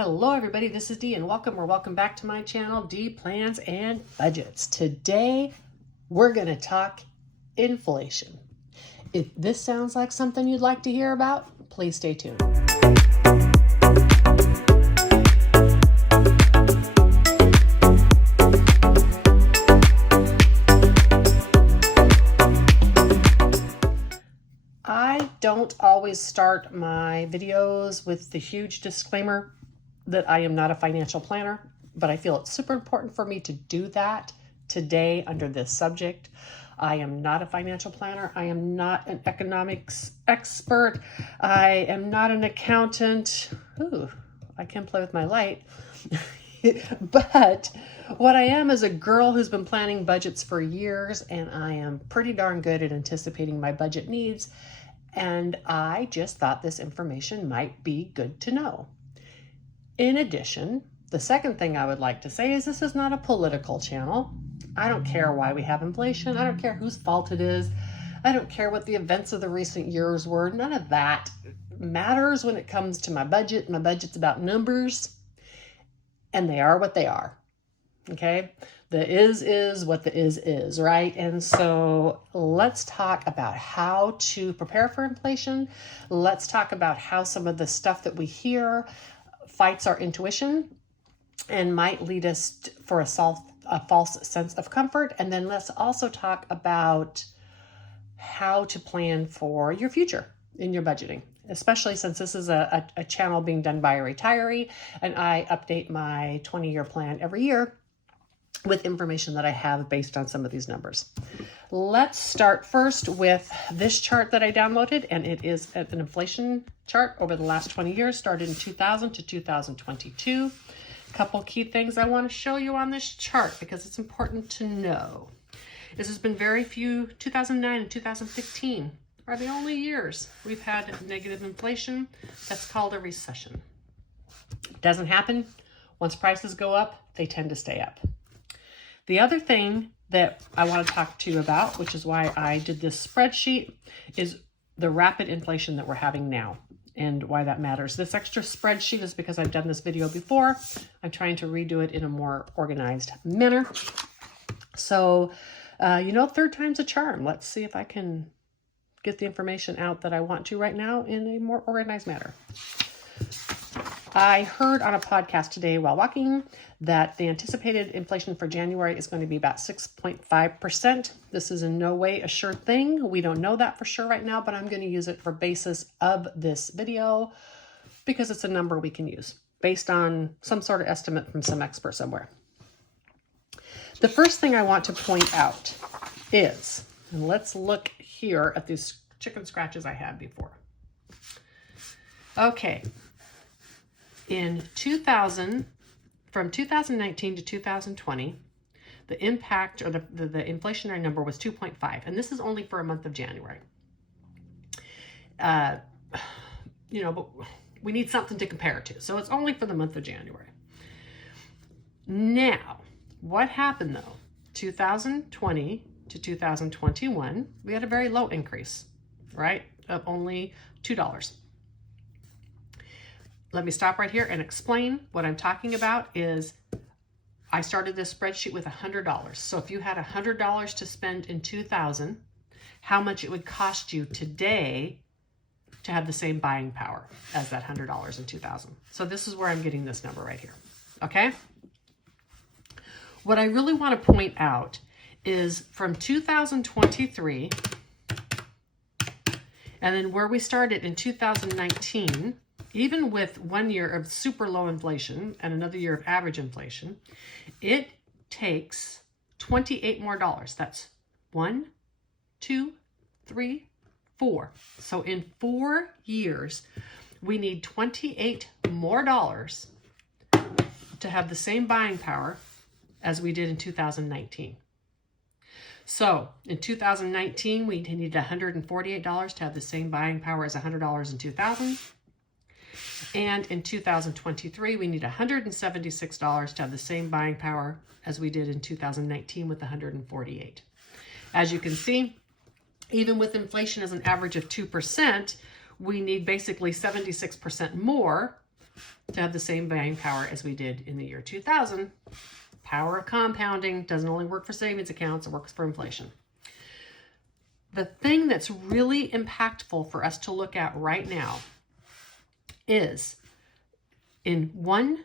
Hello everybody, this is Dee and welcome back to my channel, Dee Plans and Budgets. Today we're going to talk inflation. If this sounds like something you'd like to hear about, please stay tuned. I don't always start my videos with the huge disclaimer that I am not a financial planner, but I feel it's super important for me to do that today under this subject. I am not a financial planner. I am not an economics expert. I am not an accountant. Ooh, I can play with my light. But what I am is a girl who's been planning budgets for years, and I am pretty darn good at anticipating my budget needs. And I just thought this information might be good to know. In addition, the second thing I would like to say is this is not a political channel. I don't care why we have inflation. I don't care whose fault it is. I don't care what the events of the recent years were. None of that matters when it comes to my budget. My budget's about numbers, and they are what they are. Okay? The is what the is, right? And so let's talk about how to prepare for inflation. Let's talk about how some of the stuff that we hear fights our intuition and might lead us for a false sense of comfort. And then let's also talk about how to plan for your future in your budgeting, especially since this is a channel being done by a retiree, and I update my 20-year plan every year with information that I have based on some of these numbers. Let's start first with this chart that I downloaded, and it is an inflation chart over the last 20 years, started in 2000 to 2022. A couple key things I want to show you on this chart because it's important to know. This has been very few. 2009 and 2015 are the only years we've had negative inflation. That's called a recession. It doesn't happen. Once prices go up, they tend to stay up. The other thing that I want to talk to you about, which is why I did this spreadsheet, is the rapid inflation that we're having now and why that matters. This extra spreadsheet is because I've done this video before. I'm trying to redo it in a more organized manner. So, third time's a charm. Let's see if I can get the information out that I want to right now in a more organized manner. I heard on a podcast today while walking that the anticipated inflation for January is going to be about 6.5%. This is in no way a sure thing. We don't know that for sure right now, but I'm going to use it for basis of this video because it's a number we can use based on some sort of estimate from some expert somewhere. The first thing I want to point out is, and let's look here at these chicken scratches I had before. Okay. In 2000, from 2019 to 2020, the impact or the inflationary number was 2.5, and this is only for a month of January. But we need something to compare to, so it's only for the month of January. Now, what happened though? 2020 to 2021, we had a very low increase, right? Of only $2. Let me stop right here and explain what I'm talking about is I started this spreadsheet with $100. So if you had $100 to spend in 2000, how much it would cost you today to have the same buying power as that $100 in 2000. So this is where I'm getting this number right here. Okay. What I really want to point out is from 2023 and then where we started in 2019, even with 1 year of super low inflation and another year of average inflation, it takes $28 more. That's 1, 2, 3, 4. So in 4 years, we need $28 more to have the same buying power as we did in 2019. So in 2019, we needed $148 to have the same buying power as $100 in 2000. And in 2023, we need $176 to have the same buying power as we did in 2019 with $148. As you can see, even with inflation as an average of 2%, we need basically 76% more to have the same buying power as we did in the year 2000. Power of compounding doesn't only work for savings accounts, it works for inflation. The thing that's really impactful for us to look at right now is in 1,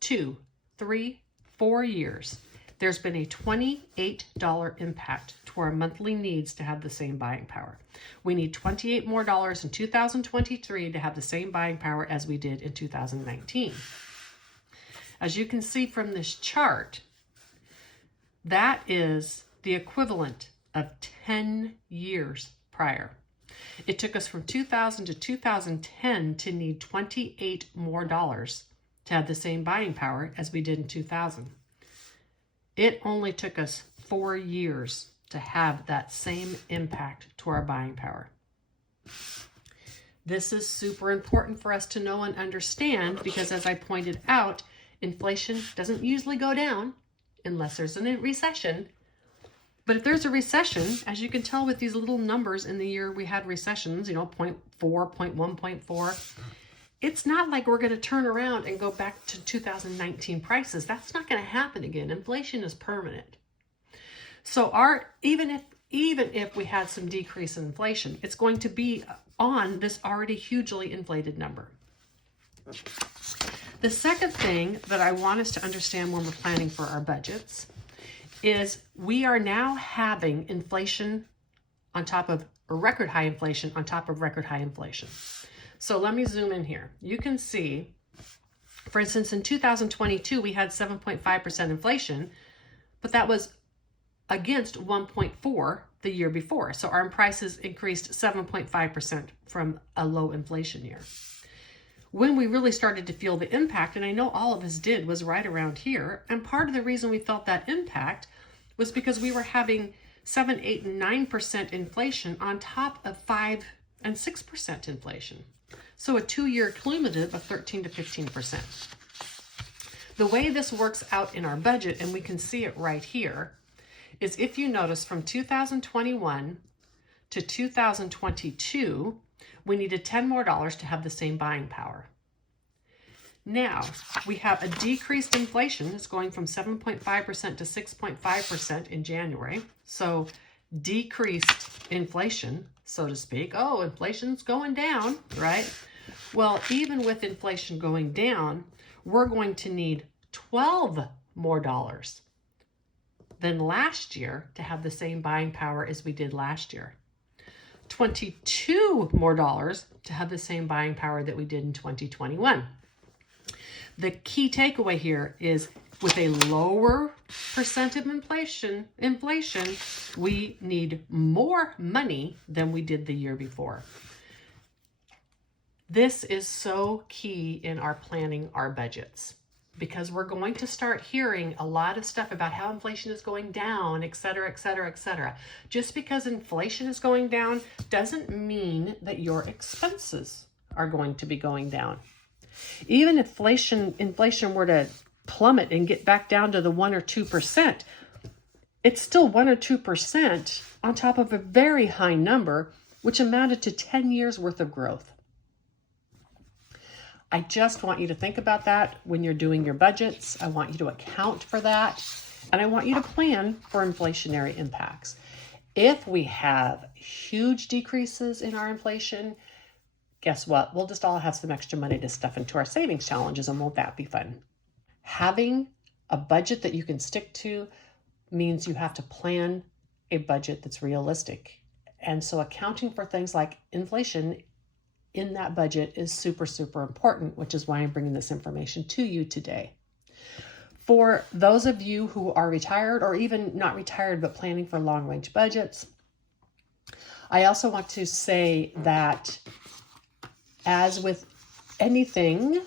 2, 3, 4 years, there's been a $28 impact to our monthly needs to have the same buying power. We need $28 more in 2023 to have the same buying power as we did in 2019. As you can see from this chart, that is the equivalent of 10 years prior. It took us from 2000 to 2010 to need $28 more to have the same buying power as we did in 2000. It only took us 4 years to have that same impact to our buying power. This is super important for us to know and understand because, as I pointed out, inflation doesn't usually go down unless there's a recession. But if there's a recession, as you can tell with these little numbers in the year we had recessions, 0.4, 0.1, 0.4, it's not like we're going to turn around and go back to 2019 prices. That's not going to happen again. Inflation is permanent. So even if we had some decrease in inflation, it's going to be on this already hugely inflated number. The second thing that I want us to understand when we're planning for our budgets is we are now having inflation on top of record high inflation on top of record high inflation. So let me zoom in here. You can see, for instance, in 2022, we had 7.5% inflation, but that was against 1.4 the year before. So our prices increased 7.5% from a low inflation year. When we really started to feel the impact, and I know all of us did, was right around here. And part of the reason we felt that impact was because we were having 7, 8, and 9% inflation on top of 5 and 6% inflation. So a 2-year cumulative of 13 to 15%. The way this works out in our budget, and we can see it right here, is if you notice from 2021 to 2022, we needed $10 more to have the same buying power. Now, we have a decreased inflation. It's going from 7.5% to 6.5% in January. So decreased inflation, so to speak. Oh, inflation's going down, right? Well, even with inflation going down, we're going to need $12 more than last year to have the same buying power as we did last year. $22 more to have the same buying power that we did in 2021. The key takeaway here is with a lower percent of inflation, we need more money than we did the year before. This is so key in our planning our budgets because we're going to start hearing a lot of stuff about how inflation is going down, et cetera, et cetera, et cetera. Just because inflation is going down doesn't mean that your expenses are going to be going down. Even if inflation were to plummet and get back down to the 1 or 2%, it's still 1 or 2% on top of a very high number, which amounted to 10 years worth of growth. I just want you to think about that when you're doing your budgets. I want you to account for that, and I want you to plan for inflationary impacts. If we have huge decreases in our inflation, guess what? We'll just all have some extra money to stuff into our savings challenges, and won't that be fun? Having a budget that you can stick to means you have to plan a budget that's realistic. And so accounting for things like inflation in that budget is super, super important, which is why I'm bringing this information to you today. For those of you who are retired or even not retired but planning for long-range budgets, I also want to say that as with anything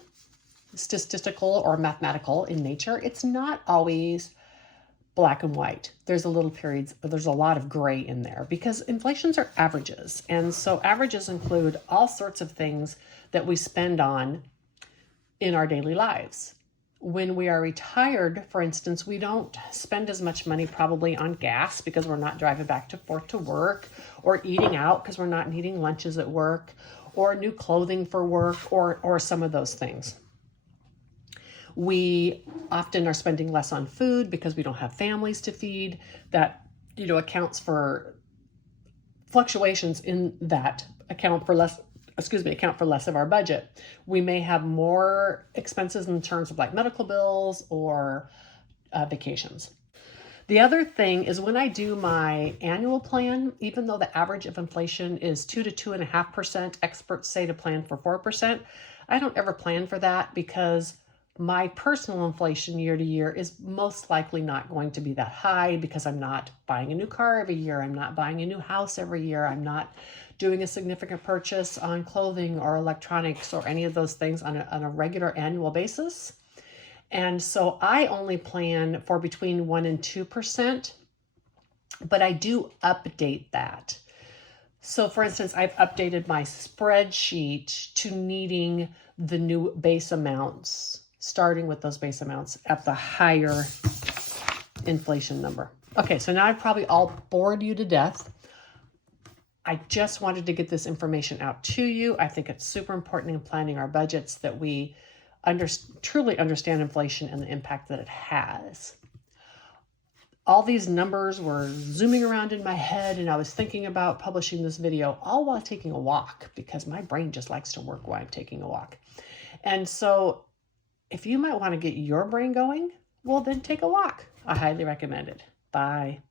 statistical or mathematical in nature, it's not always black and white. There's a lot of gray in there because inflations are averages. And so averages include all sorts of things that we spend on in our daily lives. When we are retired, for instance, we don't spend as much money probably on gas because we're not driving back and forth to work, or eating out because we're not eating lunches at work, or new clothing for work, or some of those things. We often are spending less on food because we don't have families to feed. That, accounts for fluctuations in that account for less of our budget. We may have more expenses in terms of like medical bills or vacations. The other thing is when I do my annual plan, even though the average of inflation is 2 to 2.5%, experts say to plan for 4%. I don't ever plan for that because my personal inflation year to year is most likely not going to be that high because I'm not buying a new car every year. I'm not buying a new house every year. I'm not doing a significant purchase on clothing or electronics or any of those things on a regular annual basis. And so I only plan for between 1 and 2%, but I do update that. So for instance, I've updated my spreadsheet to needing the new base amounts, starting with those base amounts at the higher inflation number. Okay, so now I've probably all bored you to death. I just wanted to get this information out to you. I think it's super important in planning our budgets that we truly understand inflation and the impact that it has. All these numbers were zooming around in my head, and I was thinking about publishing this video all while taking a walk because my brain just likes to work while I'm taking a walk. And so if you might want to get your brain going, well, then take a walk. I highly recommend it. Bye.